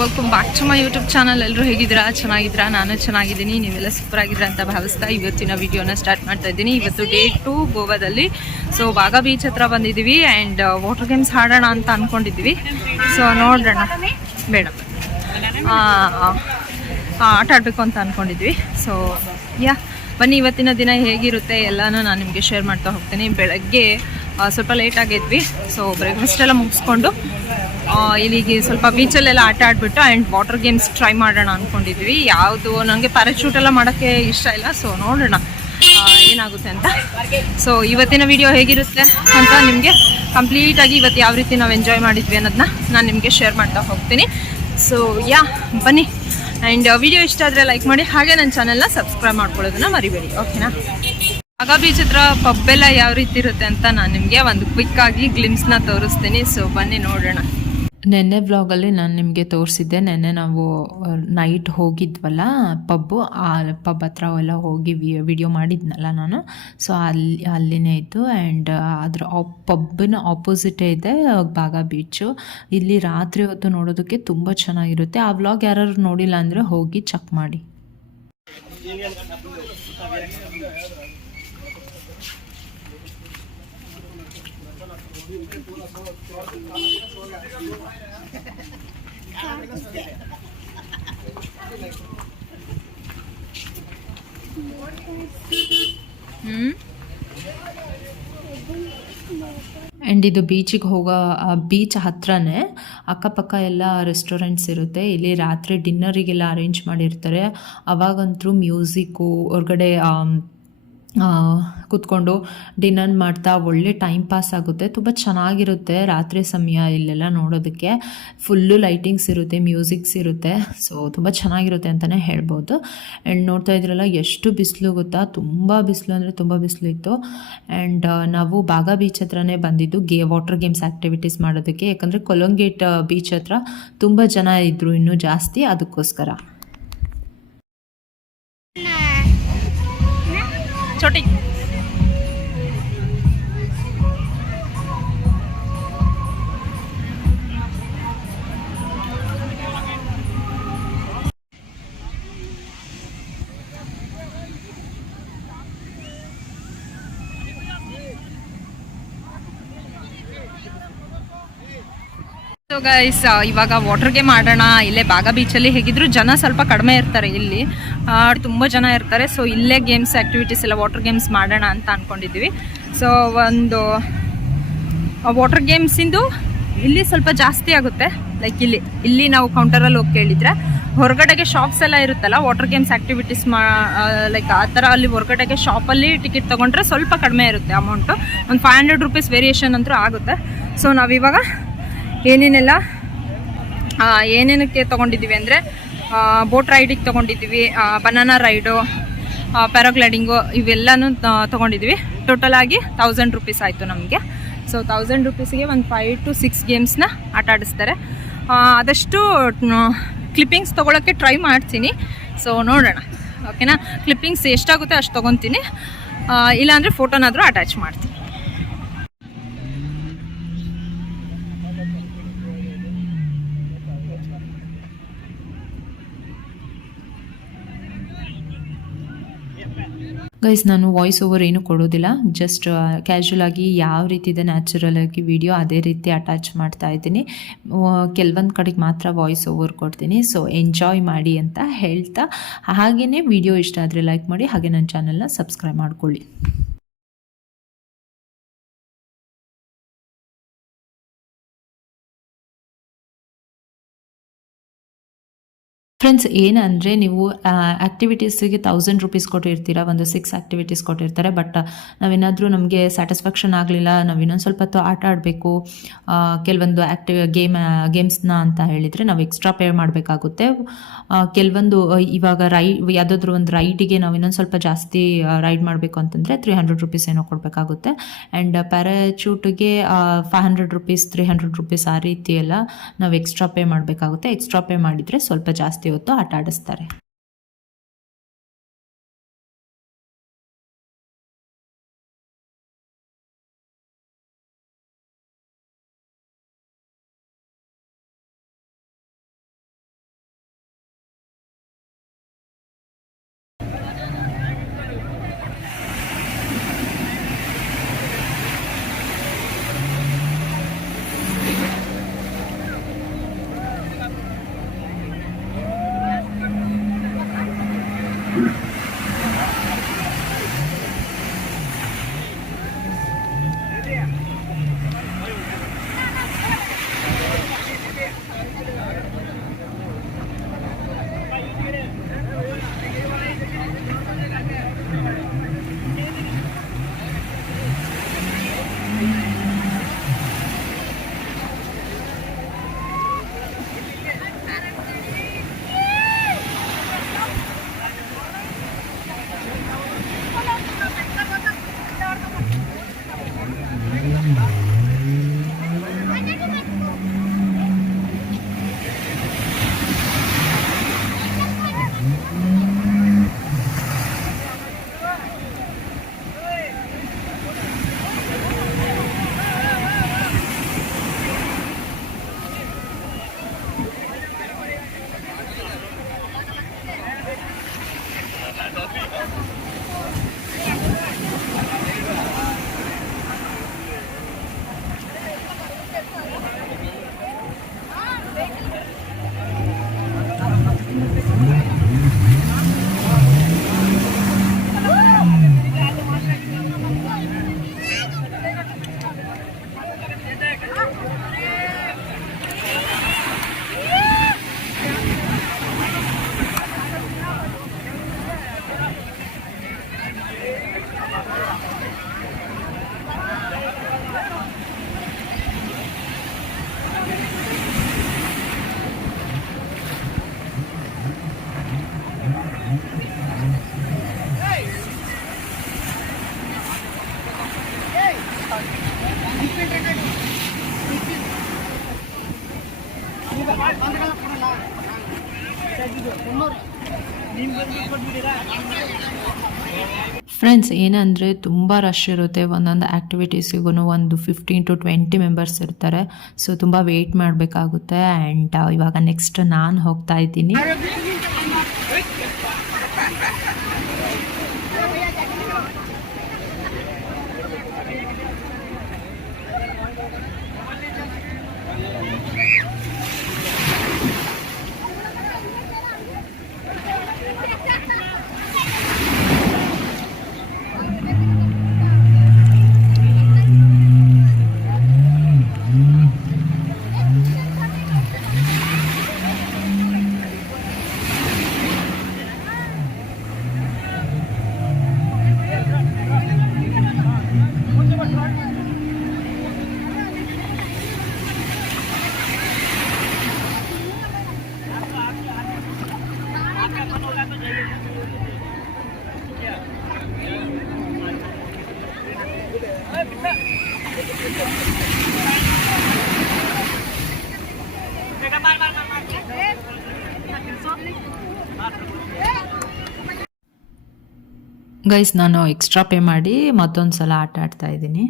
Welcome back to my YouTube channel. ಎಲ್ಲರೂ ಹೇಗಿದ್ದೀರಾ? ಚೆನ್ನಾಗಿದ್ದೀರಾ? ನಾನು ಚೆನ್ನಾಗಿದ್ದೀನಿ, ನೀವೆಲ್ಲ ಸೂಪರ್ ಆಗಿದ್ದೀರಾ ಅಂತ ಭಾವಿಸ್ತಾ ಇವತ್ತಿನ ವಿಡಿಯೋನ ಸ್ಟಾರ್ಟ್ ಮಾಡ್ತಾ ಇದ್ದೀನಿ. ಇವತ್ತು ಡೇ 2 ಗೋವಾದಲ್ಲಿ. ಸೊ ಬಾಗಾ ಬೀಚ್ ಹತ್ರ ಬಂದಿದ್ದೀವಿ ಆ್ಯಂಡ್ ವಾಟರ್ ಗೇಮ್ಸ್ ಆಡೋಣ ಅಂತ ಅಂದ್ಕೊಂಡಿದ್ದೀವಿ. ಸೊ ನೋಡೋಣ, ಬೇಡ ಆಟ ಆಡಬೇಕು ಅಂತ ಅಂದ್ಕೊಂಡಿದ್ವಿ. ಸೊ ಬನ್ನಿ, ಇವತ್ತಿನ ದಿನ ಹೇಗಿರುತ್ತೆ ಎಲ್ಲನೂ ನಾನು ನಿಮಗೆ ಶೇರ್ ಮಾಡ್ತಾ ಹೋಗ್ತೀನಿ. ಬೆಳಗ್ಗೆ ಸ್ವಲ್ಪ ಲೇಟ್ ಆಗಿದ್ವಿ. ಸೊ ಬ್ರೇಕ್ಫಾಸ್ಟ್ ಎಲ್ಲ ಮುಗಿಸ್ಕೊಂಡು ಇಲ್ಲಿಗೆ ಸ್ವಲ್ಪ ಬೀಚಲ್ಲೆಲ್ಲ ಆಟ ಆಡಿಬಿಟ್ಟು ಆ್ಯಂಡ್ ವಾಟರ್ ಗೇಮ್ಸ್ ಟ್ರೈ ಮಾಡೋಣ ಅಂದ್ಕೊಂಡಿದ್ವಿ. ಯಾವುದು ನನಗೆ ಪ್ಯಾರಾಚೂಟ್ ಎಲ್ಲ ಮಾಡೋಕ್ಕೆ ಇಷ್ಟ ಇಲ್ಲ. ಸೊ ನೋಡೋಣ ಏನಾಗುತ್ತೆ ಅಂತ. ಸೊ ಇವತ್ತಿನ ವಿಡಿಯೋ ಹೇಗಿರುತ್ತೆ ಅಂತ ನಿಮಗೆ ಕಂಪ್ಲೀಟಾಗಿ ಇವತ್ತು ಯಾವ ರೀತಿ ನಾವು ಎಂಜಾಯ್ ಮಾಡಿದ್ವಿ ಅನ್ನೋದನ್ನ ನಾನು ನಿಮಗೆ ಶೇರ್ ಮಾಡ್ತಾ ಹೋಗ್ತೀನಿ. ಸೊ ಬನ್ನಿ. ಆ್ಯಂಡ್ ವಿಡಿಯೋ ಇಷ್ಟ ಆದರೆ ಲೈಕ್ ಮಾಡಿ, ಹಾಗೆ ನನ್ನ ಚಾನಲ್ನ ಸಬ್ಸ್ಕ್ರೈಬ್ ಮಾಡ್ಕೊಳ್ಳೋದನ್ನ ಮರಿಬೇಡಿ, ಓಕೆನಾ? ಬಾಗಾ ಬೀಚ್ ಹತ್ರ ಪಬ್ಬೆಲ್ಲ ಯಾವ ರೀತಿ ಇರುತ್ತೆ ಅಂತ ನಾನು ನಿಮಗೆ ಒಂದು ಕ್ವಿಕ್ಕಾಗಿ ಗ್ಲಿಮ್ಸ್ನ ತೋರಿಸ್ತೀನಿ. ಸೊ ಬನ್ನಿ ನೋಡೋಣ. ನೆನ್ನೆ ವ್ಲಾಗಲ್ಲಿ ನಾನು ನಿಮಗೆ ತೋರಿಸಿದ್ದೆ. ನೆನ್ನೆ ನಾವು ನೈಟ್ ಹೋಗಿದ್ವಲ್ಲ ಆ ಪಬ್ ಹತ್ರ ಎಲ್ಲ ಹೋಗಿ ವಿಡಿಯೋ ಮಾಡಿದ್ನಲ್ಲ ನಾನು. ಸೊ ಅಲ್ಲಿನೇ ಇತ್ತು ಆ್ಯಂಡ್ ಅದ್ರ ಪಬ್ಬಿನ ಆಪೋಸಿಟೇ ಇದೆ ಬಾಗಾ ಬೀಚು. ಇಲ್ಲಿ ರಾತ್ರಿ ಹೊತ್ತು ನೋಡೋದಕ್ಕೆ ತುಂಬ ಚೆನ್ನಾಗಿರುತ್ತೆ. ಆ ವ್ಲಾಗ್ ಯಾರು ನೋಡಿಲ್ಲ ಅಂದರೆ ಹೋಗಿ ಚೆಕ್ ಮಾಡಿ. ಆ್ಯಂಡ್ ಇದು ಬೀಚಿಗೆ ಹೋಗೋ ಬೀಚ್ ಹತ್ರನೇ ಅಕ್ಕಪಕ್ಕ ಎಲ್ಲ ರೆಸ್ಟೋರೆಂಟ್ಸ್ ಇರುತ್ತೆ. ಇಲ್ಲಿ ರಾತ್ರಿ ಡಿನ್ನರಿಗೆಲ್ಲ ಅರೇಂಜ್ ಮಾಡಿರ್ತಾರೆ. ಅವಾಗಂತೂ ಮ್ಯೂಸಿಕ್ಕು, ಹೊರಗಡೆ ಕೂತ್ಕೊಂಡು ಡಿನ್ನರ್ ಮಾಡ್ತಾ ಒಳ್ಳೆ ಟೈಮ್ ಪಾಸ್ ಆಗುತ್ತೆ. ತುಂಬ ಚೆನ್ನಾಗಿರುತ್ತೆ ರಾತ್ರಿ ಸಮಯ ಇಲ್ಲೆಲ್ಲ ನೋಡೋದಕ್ಕೆ. ಫುಲ್ಲು ಲೈಟಿಂಗ್ಸ್ ಇರುತ್ತೆ, ಮ್ಯೂಸಿಕ್ಸ್ ಇರುತ್ತೆ. ಸೊ ತುಂಬ ಚೆನ್ನಾಗಿರುತ್ತೆ ಅಂತಲೇ ಹೇಳ್ಬೋದು. ಆ್ಯಂಡ್ ನೋಡ್ತಾ ಇದ್ರಲ್ಲ ಎಷ್ಟು ಬಿಸಿಲು ಗೊತ್ತಾ, ತುಂಬ ಬಿಸಿಲು ಅಂದರೆ ತುಂಬ ಬಿಸಿಲು ಇತ್ತು. ಆ್ಯಂಡ್ ನಾವು ಬಾಗಾ ಬೀಚ್ ಹತ್ರನೇ ಬಂದಿದ್ದು ವಾಟರ್ ಗೇಮ್ಸ್ ಆ್ಯಕ್ಟಿವಿಟೀಸ್ ಮಾಡೋದಕ್ಕೆ. ಯಾಕಂದರೆ ಕೊಲಂಗೇಟ್ ಬೀಚ್ ಹತ್ರ ತುಂಬ ಜನ ಇದ್ದರು, ಇನ್ನೂ ಜಾಸ್ತಿ, ಅದಕ್ಕೋಸ್ಕರ. छोटी ಸೊ ಗೈಸ್, ಇವಾಗ ವಾಟರ್ ಗೇಮ್ ಆಡೋಣ ಇಲ್ಲೇ ಬಾಗಾ ಬೀಚಲ್ಲಿ. ಹೇಗಿದ್ರು ಜನ ಸ್ವಲ್ಪ ಕಡಿಮೆ ಇರ್ತಾರೆ ಇಲ್ಲಿ, ತುಂಬ ಜನ ಇರ್ತಾರೆ. ಸೊ ಇಲ್ಲೇ ಗೇಮ್ಸ್ ಆ್ಯಕ್ಟಿವಿಟೀಸ್ ಎಲ್ಲ ವಾಟರ್ ಗೇಮ್ಸ್ ಮಾಡೋಣ ಅಂತ ಅಂದ್ಕೊಂಡಿದ್ವಿ. ಸೊ ಒಂದು ವಾಟರ್ ಗೇಮ್ಸಿಂದು ಇಲ್ಲಿ ಸ್ವಲ್ಪ ಜಾಸ್ತಿ ಆಗುತ್ತೆ. ಲೈಕ್ ಇಲ್ಲಿ ನಾವು ಕೌಂಟರಲ್ಲಿ ಹೋಗಿ ಕೇಳಿದರೆ, ಹೊರಗಡೆಗೆ ಶಾಪ್ಸ್ ಎಲ್ಲ ಇರುತ್ತಲ್ಲ ವಾಟರ್ ಗೇಮ್ಸ್ ಆ್ಯಕ್ಟಿವಿಟೀಸ್ ಲೈಕ್ ಆ ಥರ, ಅಲ್ಲಿ ಹೊರಗಡೆಗೆ ಶಾಪಲ್ಲಿ ಟಿಕೆಟ್ ತೊಗೊಂಡ್ರೆ ಸ್ವಲ್ಪ ಕಡಿಮೆ ಇರುತ್ತೆ ಅಮೌಂಟು. ಒಂದು 500 ರೂಪೀಸ್ ವೇರಿಯೇಷನ್ ಅಂತೂ ಆಗುತ್ತೆ. ಸೊ ನಾವಿವಾಗ ಏನೇನಕ್ಕೆ ತೊಗೊಂಡಿದ್ದೀವಿ ಅಂದರೆ, ಬೋಟ್ ರೈಡಿಗೆ ತೊಗೊಂಡಿದ್ದೀವಿ, ಬನಾನಾ ರೈಡು, ಪ್ಯಾರಾಗ್ಲೈಡಿಂಗು, ಇವೆಲ್ಲನೂ ತೊಗೊಂಡಿದ್ದೀವಿ. ಟೋಟಲಾಗಿ 1000 ರೂಪೀಸ್ ಆಯಿತು ನಮಗೆ. ಸೊ 1000 ರೂಪೀಸಿಗೆ ಒಂದು 5 to 6 ಗೇಮ್ಸ್ನ ಆಟ ಆಡಿಸ್ತಾರೆ. ಆದಷ್ಟು ಕ್ಲಿಪ್ಪಿಂಗ್ಸ್ ತೊಗೊಳಕ್ಕೆ ಟ್ರೈ ಮಾಡ್ತೀನಿ. ಸೊ ನೋಡೋಣ, ಓಕೆನಾ? ಕ್ಲಿಪ್ಪಿಂಗ್ಸ್ ಎಷ್ಟಾಗುತ್ತೆ ಅಷ್ಟು ತೊಗೊತೀನಿ, ಇಲ್ಲಾಂದರೆ ಫೋಟೋನಾದರೂ ಅಟ್ಯಾಚ್ ಮಾಡ್ತೀನಿ. ಗೈಸ್, ನಾನು ವಾಯ್ಸ್ ಓವರ್ ಏನು ಕೊಡೋದಿಲ್ಲ. ಜಸ್ಟ್ ಕ್ಯಾಶುವಲ್ ಆಗಿ ಯಾವ ರೀತಿ ಇದೆ ನ್ಯಾಚುರಲ್ ಆಗಿ ವಿಡಿಯೋ ಅದೇ ರೀತಿ ಅಟ್ಯಾಚ್ ಮಾಡ್ತಾ ಇದ್ದೀನಿ. ಕೆಲವೊಂದು ಕಡೆಗೆ ಮಾತ್ರ ವಾಯ್ಸ್ ಓವರ್ ಕೊಡ್ತೀನಿ. ಸೊ ಎಂಜಾಯ್ ಮಾಡಿ ಅಂತ ಹೇಳ್ತಾ, ಹಾಗೆಯೇ ವಿಡಿಯೋ ಇಷ್ಟ ಆದರೆ ಲೈಕ್ ಮಾಡಿ, ಹಾಗೆ ನನ್ನ ಚಾನಲ್ನ ಸಬ್ಸ್ಕ್ರೈಬ್ ಮಾಡ್ಕೊಳ್ಳಿ. ಫ್ರೆಂಡ್ಸ್, ಏನಂದರೆ ನೀವು ಆ್ಯಕ್ಟಿವಿಟೀಸಿಗೆ 1000 ರೂಪೀಸ್ ಕೊಟ್ಟಿರ್ತೀರ, ಒಂದು 6 ಆ್ಯಕ್ಟಿವಿಟೀಸ್ ಕೊಟ್ಟಿರ್ತಾರೆ. ಬಟ್ ನಾವೇನಾದರೂ ನಮಗೆ ಸ್ಯಾಟಿಸ್ಫ್ಯಾಕ್ಷನ್ ಆಗಲಿಲ್ಲ, ನಾವು ಇನ್ನೊಂದು ಸ್ವಲ್ಪ ಹೊತ್ತು ಆಟ ಆಡಬೇಕು, ಕೆಲವೊಂದು ಗೇಮ್ಸ್ನ ಅಂತ ಹೇಳಿದರೆ ನಾವು ಎಕ್ಸ್ಟ್ರಾ ಪೇ ಮಾಡಬೇಕಾಗುತ್ತೆ. ಕೆಲವೊಂದು ಇವಾಗ ಯಾವುದಾದ್ರೂ ಒಂದು ರೈಡಿಗೆ ನಾವು ಇನ್ನೊಂದು ಸ್ವಲ್ಪ ಜಾಸ್ತಿ ರೈಡ್ ಮಾಡಬೇಕು ಅಂತಂದರೆ 300 ರೂಪೀಸ್ ಏನೋ ಕೊಡಬೇಕಾಗುತ್ತೆ. ಆ್ಯಂಡ್ ಪ್ಯಾರಾಚೂಟಿಗೆ 500 ರೂಪೀಸ್, 300 ರೂಪೀಸ್ ಆ ರೀತಿ ಎಲ್ಲ ನಾವು ಎಕ್ಸ್ಟ್ರಾ ಪೇ ಮಾಡಬೇಕಾಗುತ್ತೆ. ಎಕ್ಸ್ಟ್ರಾ ಪೇ ಮಾಡಿದರೆ ಸ್ವಲ್ಪ ಜಾಸ್ತಿ ಹೊತ್ತು ಆಟ ಆಡಿಸ್ತಾರೆ. ಫ್ರೆಂಡ್ಸ್ ಏನಂದರೆ ತುಂಬ ರಶ್ ಇರುತ್ತೆ, ಒಂದೊಂದು ಆ್ಯಕ್ಟಿವಿಟೀಸಿಗೂ ಒಂದು 15 to 20 ಮೆಂಬರ್ಸ್ ಇರ್ತಾರೆ. ಸೊ ತುಂಬ ವೆಯ್ಟ್ ಮಾಡಬೇಕಾಗುತ್ತೆ. ಆ್ಯಂಡ್ ಇವಾಗ ನೆಕ್ಸ್ಟ್ ನಾನು ಹೋಗ್ತಾ ಇದ್ದೀನಿ. ಗೈಸ್ ನಾನು ಎಕ್ಸ್ಟ್ರಾ ಪೇ ಮಾಡಿ ಮತ್ತೊಂದು ಸಲ ಆಟ ಆಡ್ತಾ ಇದ್ದೀನಿ.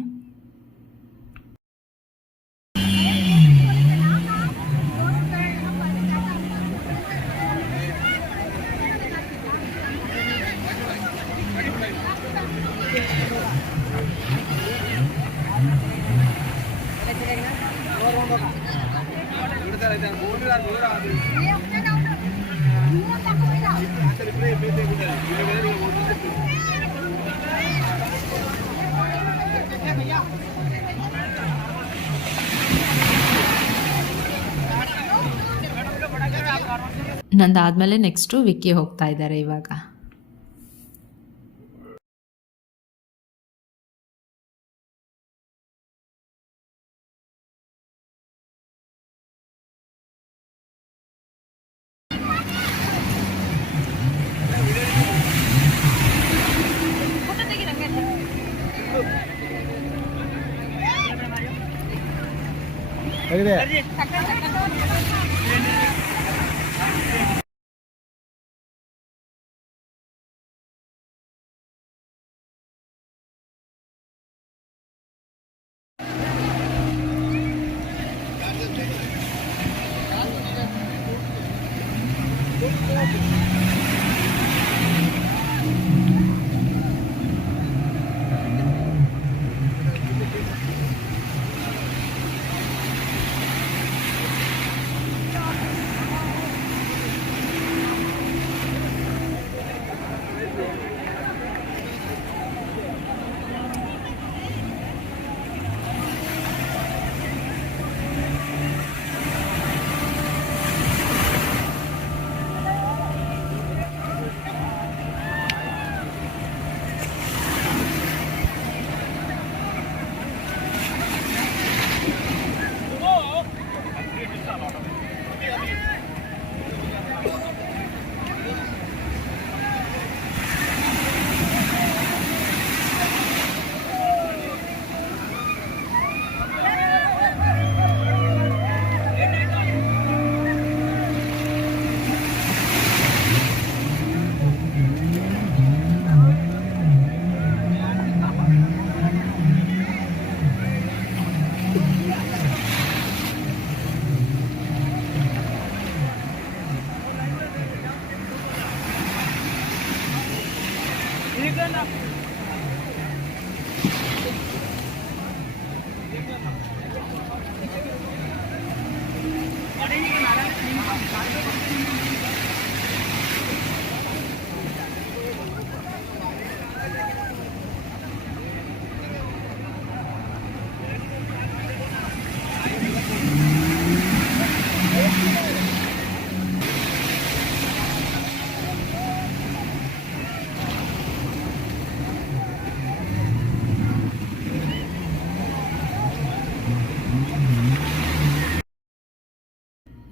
ನಂದಾದ್ಮೇಲೆ ನೆಕ್ಸ್ಟು ವಿಕ್ಕಿ ಹೋಗ್ತಾ ಇದ್ದಾರೆ ಇವಾಗ.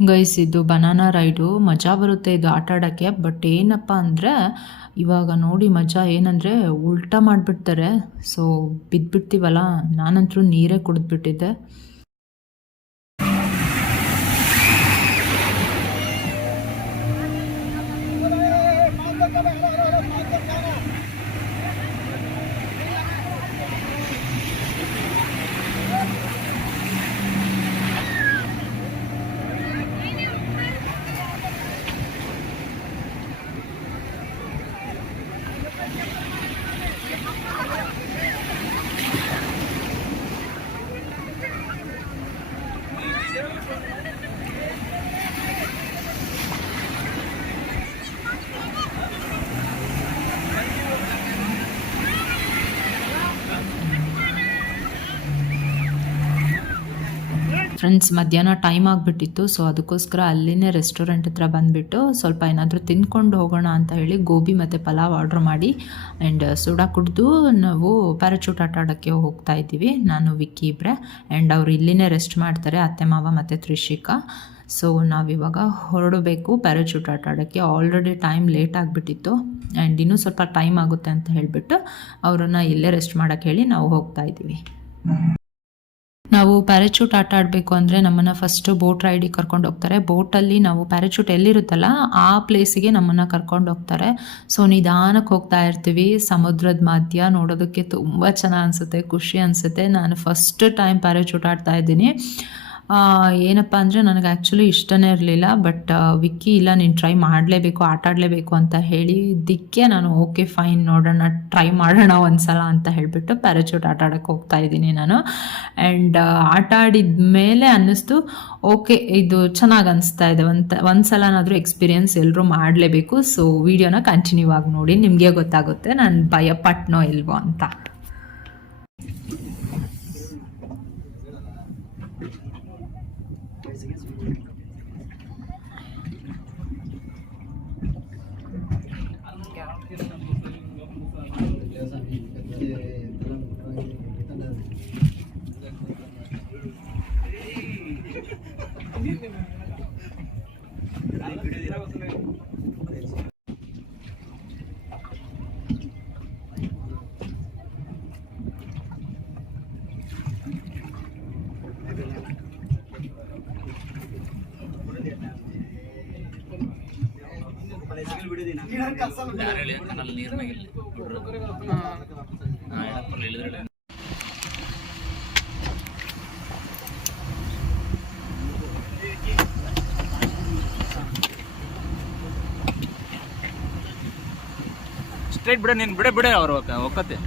ಗೈಸ್ ಇದು ಬನಾನಾ ರೈಡು ಮಜಾ ಬರುತ್ತೆ ಇದು ಆಟ ಆಡೋಕ್ಕೆ. ಬಟ್ ಏನಪ್ಪ ಅಂದರೆ ಇವಾಗ ನೋಡಿ ಮಜಾ ಏನಂದರೆ ಉಲ್ಟಾ ಮಾಡಿಬಿಡ್ತಾರೆ. ಸೊ ಬಿದ್ದುಬಿಡ್ತೀವಲ್ಲ, ನಾನಂತರೂ ನೀರೇ ಕುಡಿದ್ಬಿಟ್ಟಿದ್ದೆ. ಫ್ರೆಂಡ್ಸ್ ಮಧ್ಯಾಹ್ನ ಟೈಮ್ ಆಗಿಬಿಟ್ಟಿತ್ತು, ಸೊ ಅದಕ್ಕೋಸ್ಕರ ಅಲ್ಲಿನೇ ರೆಸ್ಟೋರೆಂಟ್ ಹತ್ರ ಬಂದುಬಿಟ್ಟು ಸ್ವಲ್ಪ ಏನಾದರೂ ತಿಂದ್ಕೊಂಡು ಹೋಗೋಣ ಅಂತ ಹೇಳಿ ಗೋಬಿ ಮತ್ತು ಪಲಾವ್ ಆರ್ಡ್ರ್ ಮಾಡಿ ಆ್ಯಂಡ್ ಸೋಡಾ ಕುಡಿದು ನಾವು ಪ್ಯಾರಾಚೂಟ್ ಆಟ ಆಡೋಕ್ಕೆ ಹೋಗ್ತಾ ಇದ್ದೀವಿ, ನಾನು ವಿಕ್ಕಿ ಇಬ್ಬರೇ. ಆ್ಯಂಡ್ ಅವ್ರು ಇಲ್ಲಿನೇ ರೆಸ್ಟ್ ಮಾಡ್ತಾರೆ, ಅತ್ತೆ ಮಾವ ಮತ್ತು ತ್ರಿಷಿಕಾ. ಸೊ ನಾವಿವಾಗ ಹೊರಡಬೇಕು ಪ್ಯಾರಾಚೂಟ್ ಆಟ ಆಡೋಕ್ಕೆ. ಆಲ್ರೆಡಿ ಟೈಮ್ ಲೇಟ್ ಆಗಿಬಿಟ್ಟಿತ್ತು ಆ್ಯಂಡ್ ಇನ್ನೂ ಸ್ವಲ್ಪ ಟೈಮ್ ಆಗುತ್ತೆ ಅಂತ ಹೇಳಿಬಿಟ್ಟು ಅವರನ್ನು ಇಲ್ಲೇ ರೆಸ್ಟ್ ಮಾಡೋಕ್ಕೆ ಹೇಳಿ ನಾವು ಹೋಗ್ತಾ ಇದ್ದೀವಿ. ನಾವು ಪ್ಯಾರಾಚೂಟ್ ಆಟ ಆಡಬೇಕು ಅಂದರೆ ನಮ್ಮನ್ನು ಫಸ್ಟು ಬೋಟ್ ರೈಡಿಗೆ ಕರ್ಕೊಂಡು ಹೋಗ್ತಾರೆ. ಬೋಟಲ್ಲಿ ನಾವು ಪ್ಯಾರಾಚೂಟ್ ಎಲ್ಲಿರುತ್ತಲ್ಲ ಆ ಪ್ಲೇಸಿಗೆ ನಮ್ಮನ್ನು ಕರ್ಕೊಂಡು ಹೋಗ್ತಾರೆ. ಸೊ ನಿಧಾನಕ್ಕೆ ಹೋಗ್ತಾ ಇರ್ತೀವಿ, ಸಮುದ್ರದ ಮಧ್ಯ ನೋಡೋದಕ್ಕೆ ತುಂಬ ಚೆನ್ನಾಗಿ ಅನಿಸುತ್ತೆ, ಖುಷಿ ಅನಿಸುತ್ತೆ. ನಾನು ಫಸ್ಟ್ ಟೈಮ್ ಪ್ಯಾರಾಚೂಟ್ ಆಡ್ತಾ ಇದ್ದೀನಿ. ಏನಪ್ಪ ಅಂದರೆ ನನಗೆ ಆ್ಯಕ್ಚುಲಿ ಇಷ್ಟನೇ ಇರಲಿಲ್ಲ, ಬಟ್ ವಿಕ್ಕಿ ಇಲ್ಲ ನೀನು ಟ್ರೈ ಮಾಡಲೇಬೇಕು, ಆಟ ಆಡಲೇಬೇಕು ಅಂತ ಹೇಳಿದ್ದಕ್ಕೆ ನಾನು ಓಕೆ ಫೈನ್ ನೋಡೋಣ, ಟ್ರೈ ಮಾಡೋಣ ಒಂದು ಸಲ ಅಂತ ಹೇಳಿಬಿಟ್ಟು ಪ್ಯಾರಾಚೂಟ್ ಆಟ ಆಡೋಕ್ಕೆ ಹೋಗ್ತಾ ಇದ್ದೀನಿ ನಾನು. ಆ್ಯಂಡ್ ಆಟ ಆಡಿದ ಮೇಲೆ ಅನ್ನಿಸ್ತು ಓಕೆ ಇದು ಚೆನ್ನಾಗಿ ಅನಿಸ್ತಾ ಇದೆ, ಒಂದು ಸಲನಾದರೂ ಎಕ್ಸ್ಪೀರಿಯೆನ್ಸ್ ಎಲ್ಲರೂ ಮಾಡಲೇಬೇಕು. ಸೊ ವಿಡಿಯೋನ ಕಂಟಿನ್ಯೂ ಆಗಿ ನೋಡಿ, ನಿಮಗೆ ಗೊತ್ತಾಗುತ್ತೆ ನಾನು ಭಯಪಟ್ಟನೋ ಇಲ್ವೋ ಅಂತ. ಸ್ಟ್ರೈಟ್ ಬಿಡ ನೀನು ಬಿಡ ಅವ್ರು ಒಕ್ಕತ್ತೆ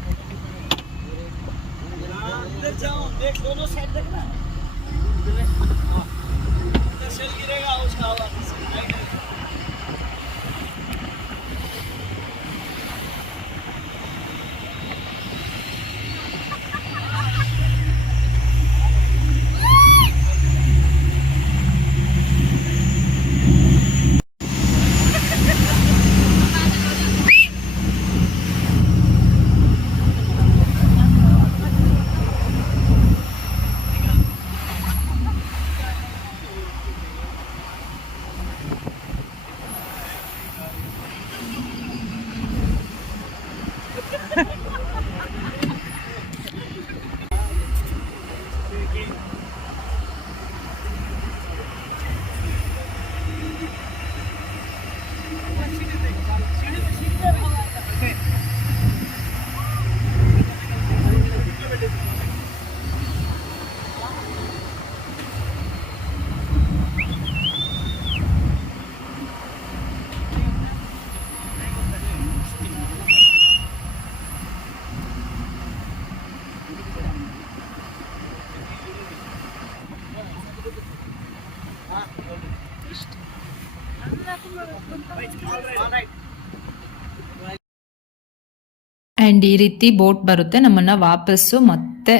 ಆ್ಯಂಡ್ ಈ ರೀತಿ ಬೋಟ್ ಬರುತ್ತೆ ನಮ್ಮನ್ನು ವಾಪಸ್ಸು ಮತ್ತೆ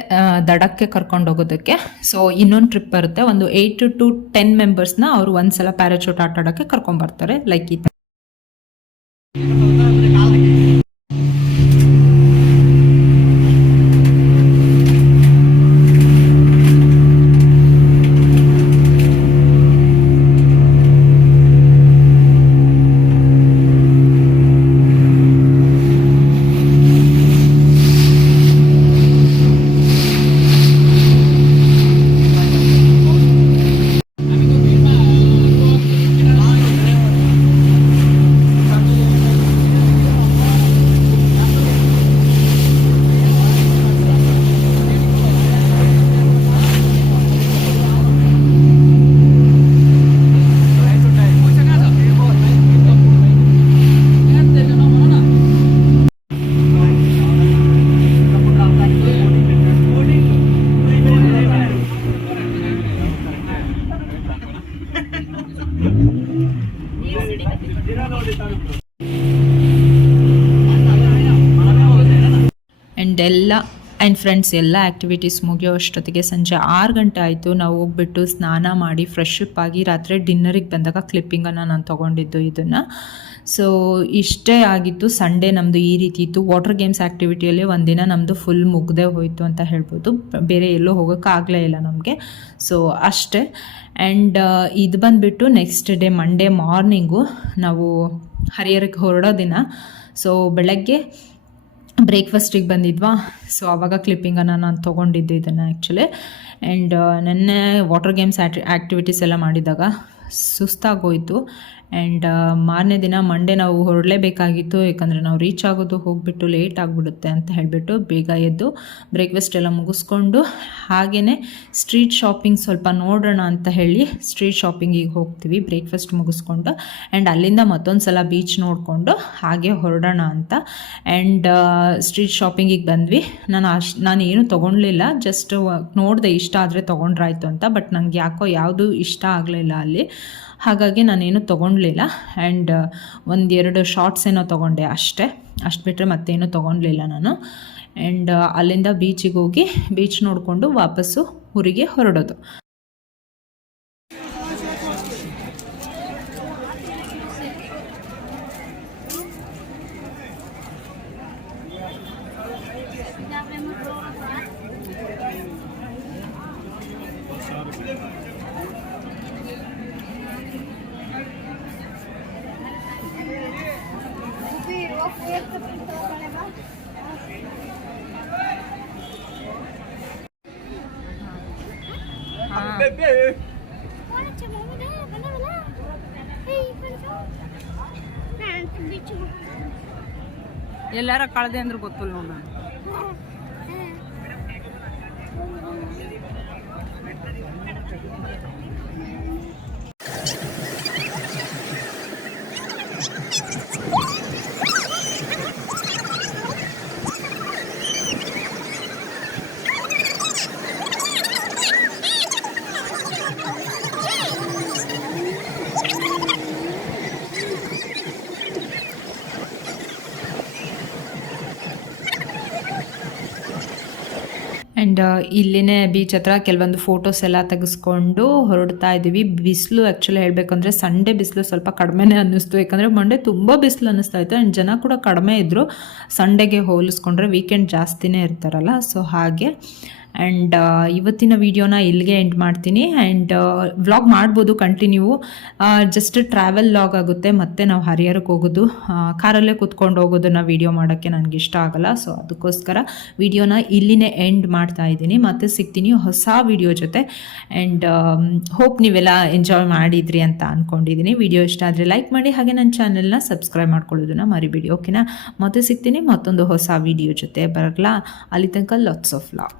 ದಡಕ್ಕೆ ಕರ್ಕೊಂಡು ಹೋಗೋದಕ್ಕೆ. ಸೊ ಇನ್ನೊಂದು ಟ್ರಿಪ್ ಬರುತ್ತೆ, ಒಂದು 8 to 10 ಮೆಂಬರ್ಸ್ನ ಅವರು ಒಂದ್ಸಲ ಪ್ಯಾರಾಚೂಟ್ ಆಟ ಆಡೋಕ್ಕೆ ಕರ್ಕೊಂಡ್ಬರ್ತಾರೆ. ಲೈಕ್ ಈ ಆ್ಯಂಡ್ ಫ್ರೆಂಡ್ಸ್ ಎಲ್ಲ ಆ್ಯಕ್ಟಿವಿಟೀಸ್ ಮುಗಿಯೋ ಅಷ್ಟೊತ್ತಿಗೆ ಸಂಜೆ 6 ಗಂಟೆ ಆಯಿತು. ನಾವು ಹೋಗ್ಬಿಟ್ಟು ಸ್ನಾನ ಮಾಡಿ ಫ್ರೆಶ್ ಅಪ್ ಆಗಿ ರಾತ್ರಿ ಡಿನ್ನರಿಗೆ ಬಂದಾಗ ಕ್ಲಿಪ್ಪಿಂಗನ್ನು ನಾನು ತೊಗೊಂಡಿದ್ದು ಇದನ್ನು. ಸೊ ಇಷ್ಟೇ ಆಗಿತ್ತು. ಸಂಡೇ ನಮ್ಮದು ಈ ರೀತಿ ಇತ್ತು. ವಾಟರ್ ಗೇಮ್ಸ್ ಆ್ಯಕ್ಟಿವಿಟಿಯಲ್ಲಿ ಒಂದಿನ ನಮ್ಮದು ಫುಲ್ ಮುಗ್ದೇ ಹೋಯಿತು ಅಂತ ಹೇಳ್ಬೋದು. ಬೇರೆ ಎಲ್ಲೂ ಹೋಗೋಕ್ಕಾಗಲೇ ಇಲ್ಲ ನಮಗೆ. ಸೊ ಅಷ್ಟೇ. ಆ್ಯಂಡ್ ಇದು ಬಂದುಬಿಟ್ಟು ನೆಕ್ಸ್ಟ್ ಡೇ ಮಂಡೇ ಮಾರ್ನಿಂಗು ನಾವು ಹರಿಹರಕ್ಕೆ ಹೊರಡೋ ದಿನ. ಸೊ ಬೆಳಗ್ಗೆ ಬ್ರೇಕ್ಫಾಸ್ಟಿಗೆ ಬಂದಿದ್ವಾ. ಸೊ ಆವಾಗ ಕ್ಲಿಪ್ಪಿಂಗನ್ನು ನಾನು ತೊಗೊಂಡಿದ್ದೆ ಇದನ್ನು ಆ್ಯಕ್ಚುಲಿ. ಆ್ಯಂಡ್ ನೆನ್ನೆ ವಾಟರ್ ಗೇಮ್ಸ್ ಆ್ಯಕ್ಟಿವಿಟೀಸ್ ಎಲ್ಲ ಮಾಡಿದಾಗ ಸುಸ್ತಾಗೋಯಿತು. ಆ್ಯಂಡ್ ಮಾರನೇ ದಿನ ಮಂಡೇ ನಾವು ಹೊರಡಲೇಬೇಕಾಗಿತ್ತು. ಯಾಕಂದರೆ ನಾವು ರೀಚ್ ಆಗೋದು ಹೋಗಿಬಿಟ್ಟು ಲೇಟ್ ಆಗಿಬಿಡುತ್ತೆ ಅಂತ ಹೇಳಿಬಿಟ್ಟು ಬೇಗ ಎದ್ದು ಬ್ರೇಕ್ಫಾಸ್ಟ್ ಎಲ್ಲ ಮುಗಿಸ್ಕೊಂಡು ಹಾಗೆಯೇ ಸ್ಟ್ರೀಟ್ ಶಾಪಿಂಗ್ ಸ್ವಲ್ಪ ನೋಡೋಣ ಅಂತ ಹೇಳಿ ಸ್ಟ್ರೀಟ್ ಶಾಪಿಂಗಿಗೆ ಹೋಗ್ತೀವಿ ಬ್ರೇಕ್ಫಾಸ್ಟ್ ಮುಗಿಸ್ಕೊಂಡು. ಆ್ಯಂಡ್ ಅಲ್ಲಿಂದ ಮತ್ತೊಂದು ಸಲ ಬೀಚ್ ನೋಡಿಕೊಂಡು ಹಾಗೆ ಹೊರಡೋಣ ಅಂತ. ಆ್ಯಂಡ್ ಸ್ಟ್ರೀಟ್ ಶಾಪಿಂಗಿಗೆ ಬಂದ್ವಿ. ನಾನು ಏನು ತೊಗೊಳ್ಲಿಲ್ಲ, ಜಸ್ಟ್ ನೋಡಿದೆ ಇಷ್ಟ ಆದರೆ ತೊಗೊಂಡ್ರಾಯ್ತು ಅಂತ. ಬಟ್ ನನಗೆ ಯಾಕೋ ಯಾವುದೂ ಇಷ್ಟ ಆಗಲಿಲ್ಲ ಅಲ್ಲಿ, ಹಾಗಾಗಿ ನಾನೇನು ತೊಗೊಳ್ಲಿಲ್ಲ. ಆ್ಯಂಡ್ 1-2 ಶಾರ್ಟ್ಸ್ ಏನೋ ತೊಗೊಂಡೆ ಅಷ್ಟೇ. ಅಷ್ಟು ಬಿಟ್ಟರೆ ಮತ್ತೇನು ತೊಗೊಳ್ಲಿಲ್ಲ ನಾನು. ಆ್ಯಂಡ್ ಅಲ್ಲಿಂದ ಬೀಚಿಗೆ ಹೋಗಿ ಬೀಚ್ ನೋಡಿಕೊಂಡು ವಾಪಸ್ಸು ಊರಿಗೆ ಹೊರಡೋದು. ಎಲ್ಲಾರ ಕಳೆದೆ ಅಂದ್ರೆ ಗೊತ್ತಿಲ್ಲ ನೋಡ. ಆ್ಯಂಡ್ ಇಲ್ಲಿನೇ ಬೀಚ್ ಹತ್ರ ಕೆಲವೊಂದು ಫೋಟೋಸ್ ಎಲ್ಲ ತೆಗೆಸ್ಕೊಂಡು ಹೊರಡ್ತಾ ಇದ್ದೀವಿ. ಬಿಸಿಲು ಆ್ಯಕ್ಚುಲಿ ಹೇಳಬೇಕಂದ್ರೆ ಸಂಡೇ ಬಿಸಿಲು ಸ್ವಲ್ಪ ಕಡಿಮೆನೇ ಅನ್ನಿಸ್ತು. ಯಾಕಂದರೆ ಮಂಡೇ ತುಂಬ ಬಿಸಿಲು ಅನ್ನಿಸ್ತಾ ಇತ್ತು. ಆ್ಯಂಡ್ ಜನ ಕೂಡ ಕಡಿಮೆ ಇದ್ದರು ಸಂಡೇಗೆ ಹೋಲಿಸ್ಕೊಂಡ್ರೆ. ವೀಕೆಂಡ್ ಜಾಸ್ತಿನೇ ಇರ್ತಾರಲ್ಲ, ಸೊ ಹಾಗೆ. ಆ್ಯಂಡ್ ಇವತ್ತಿನ ವೀಡಿಯೋನ ಇಲ್ಲಿಗೆ ಎಂಡ್ ಮಾಡ್ತೀನಿ. ಆ್ಯಂಡ್ ವ್ಲಾಗ್ ಮಾಡ್ಬೋದು ಕಂಟಿನ್ಯೂ, ಜಸ್ಟ್ ಟ್ರಾವೆಲ್ ವ್ಲಾಗ್ ಆಗುತ್ತೆ. ಮತ್ತು ನಾವು ಹರಿಹರಕ್ಕೆ ಹೋಗೋದು ಕಾರಲ್ಲೇ ಕೂತ್ಕೊಂಡು ಹೋಗೋದನ್ನ ವೀಡಿಯೋ ಮಾಡೋಕ್ಕೆ ನನಗೆ ಇಷ್ಟ ಆಗಲ್ಲ. ಸೊ ಅದಕ್ಕೋಸ್ಕರ ವೀಡಿಯೋನ ಇಲ್ಲಿನೇ ಎಂಡ್ ಮಾಡ್ತಾ ಇದ್ದೀನಿ. ಮತ್ತೆ ಸಿಗ್ತೀನಿ ಹೊಸ ವೀಡಿಯೋ ಜೊತೆ. ಆ್ಯಂಡ್ ಹೋಪ್ ನೀವೆಲ್ಲ ಎಂಜಾಯ್ ಮಾಡಿದ್ರಿ ಅಂತ ಅಂದ್ಕೊಂಡಿದ್ದೀನಿ. ವಿಡಿಯೋ ಇಷ್ಟ ಆದರೆ ಲೈಕ್ ಮಾಡಿ, ಹಾಗೆ ನನ್ನ ಚಾನೆಲ್ನ ಸಬ್ಸ್ಕ್ರೈಬ್ ಮಾಡ್ಕೊಳ್ಳೋದನ್ನ ಮರಿಬೇಡಿ, ಓಕೆನಾ? ಮತ್ತೆ ಸಿಗ್ತೀನಿ ಮತ್ತೊಂದು ಹೊಸ ವೀಡಿಯೋ ಜೊತೆ. ಬರಲ್ಲ ಅಲ್ಲಿ ತನಕ ಲಾಟ್ಸ್ ಆಫ್ ಲವ್.